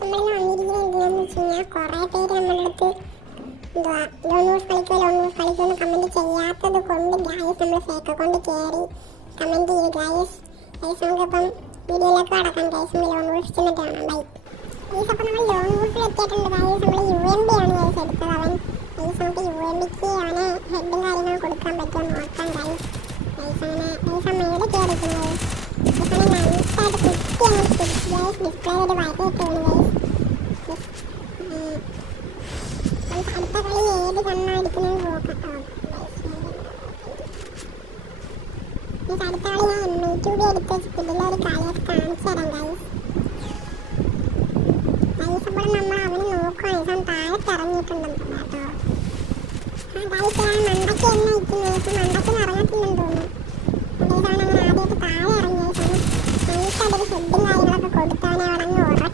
നമ്മൾ വന്നിരിക്കുന്നത് എന്തിനാന്ന് വെച്ച് കഴിഞ്ഞാൽ കുറേ പേര് നമ്മുടെ അടുത്ത് എന്തുവാ ലോൺ കളിക്കുമെന്ന് കമൻറ്റ് ചെയ്യാത്തത് കൊണ്ട് ഗായസ് നമ്മൾ ഫേക്ക് അക്കൗണ്ട് കയറി കമൻറ്റ് ചെയ്തു ഗായസ്. നമുക്കിപ്പം വീഡിയോയിലേക്ക് കടക്കാം ഗായസ്. നമ്മൾ ലോൺ വോൾഫ് ചെന്നിട്ട് കാണാം. Bye guys. അപ്പോൾ നമ്മൾ ലോൺ വോൾഫിൽ എത്തിയിട്ടുണ്ട് ഗായസ്. നമ്മൾ UMB ആണ് ഗായസ് എടുത്തത്. ഗായസ് നമുക്ക് UMBക്ക് അവനെ ഹെഡും കാര്യങ്ങളും കൊടുക്കാൻ പറ്റുമോ നോക്കാം ഗായസ്. അമ്മയുടെ കയറിക്കുന്നത് നൈസായിട്ട് കുത്തി അങ്ങ് ഗായസ്. ഡിസ്പ്ലേ ഒരു വരയിട്ടാണ് ഗായസ്. അടുത്ത കളി ഏത് കണ്ണായിരിക്കുന്നത് നോക്കാം. അടുത്ത കളി ഞാൻ MA2B എടുത്ത് വെച്ചിട്ട് ഇതിലൊരു കളിയൊക്കെ കാണിച്ചു തരാം ഗായസ്. ഗായസ് അപ്പോൾ നമ്മൾ അവന് നോക്കുകയാണ്. താഴത്ത് ഇറങ്ങിയിട്ടുണ്ടെന്ന് കേട്ടോ. ഗായസ് ഞാൻ മണ്ടയ്ക്ക് തന്നെ ഇരിക്കുന്നത്. മണ്ടയ്ക്ക് ഇറങ്ങത്തില്ലെന്ന് തോന്നുന്നു. അങ്ങനെ ആദ്യമായിട്ട് താഴെ ഇറങ്ങിയ നൈസായിട്ടൊരു ഹെഡും കാര്യങ്ങളൊക്കെ കൊടുത്തവനെ അവിടെ അങ്ങ്